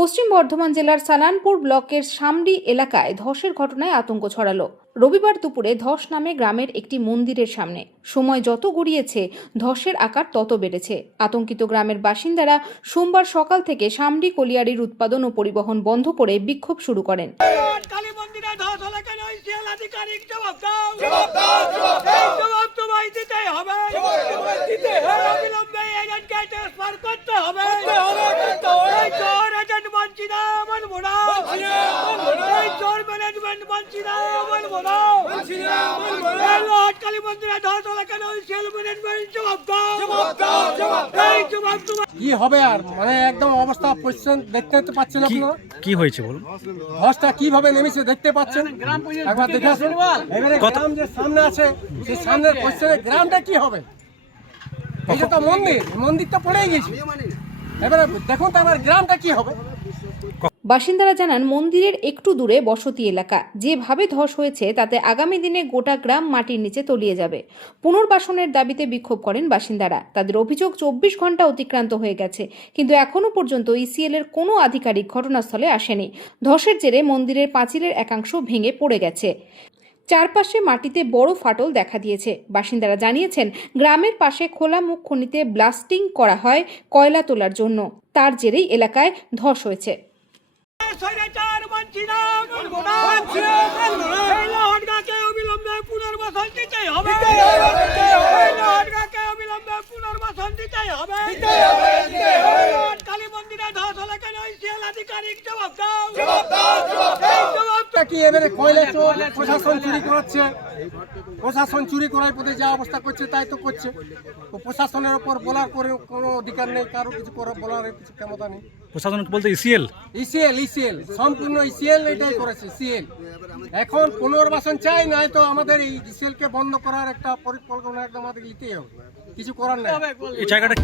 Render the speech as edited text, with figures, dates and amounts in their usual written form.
পশ্চিম বর্ধমান জেলার সালানপুর ব্লকের সামডি এলাকায় ধসের ঘটনায় আতঙ্ক ছড়ালো। রবিবার দুপুরে ধস নামে গ্রামের একটি মন্দিরের সামনে। সময় যত গড়িয়েছে ধসের আকার তত বেড়েছে। আতঙ্কিত গ্রামের বাসিন্দারা সোমবার সকাল থেকে সামডি কলিয়ারির উৎপাদন ও পরিবহন বন্ধ করে বিক্ষোভ শুরু করেন। কি হবে আর মানে একদম অবস্থা পজিশন দেখতে পাচ্ছেন আপনারা। কি হয়েছে বলুন? ধসটা কিভাবে নেমেছে দেখতে পাচ্ছেন, একবার দেখে আসুন। এবারে গ্রাম যে সামনে আছে সেই সামনের পজিশনে গ্রামটা কি হবে? এটা তো মন্দির তো পড়েই গেছে। এবারে দেখুন তো আমার গ্রামটা কি হবে। বাসিন্দারা জানান, মন্দিরের একটু দূরে বসতি এলাকা। যেভাবে ধস হয়েছে তাতে আগামী দিনে গোটা গ্রাম মাটির নিচে তলিয়ে যাবে। পুনর্বাসনের দাবিতে বিক্ষোভ করেন বাসিন্দারা। তাদের অভিযোগ 24 ঘন্টা অতিক্রান্ত হয়ে গেছে, কিন্তু এখনো পর্যন্ত ইসিএল এর কোনো আধিকারিক ঘটনাস্থলে আসেনি। ধসের জেরে মন্দিরের পাঁচিলের একাংশ ভেঙে পড়ে গেছে। চারপাশে মাটিতে বড় ফাটল দেখা দিয়েছে। বাসিন্দারা জানিয়েছেন, গ্রামের পাশে খোলা মুখ খনিতে ব্লাস্টিং করা হয় কয়লা তোলার জন্য। তার জেরেই এলাকায় ধস হয়েছে। কি এবারে কয়লা চোর প্রশাসন চুরি করাচ্ছে, প্রশাসন চুরি করার পথে যা অবস্থা করছে তাই তো করছে। তো প্রশাসনের উপর বলার কোনো অধিকার নেই, কারো কিছু বলার কিছু ক্ষমতা নেই। প্রশাসন বলতে ইসিএল সম্পূর্ণ ইসিএল এটাই করেছে। ইসিএল এখন পুনর্বাসন চাই, নাই তো আমাদের এই ইসিএল কে বন্ধ করার একটা পরিকল্পনা একদম আমাদের নিতেই হবে, কিছু করার নেই। এই জায়গাটা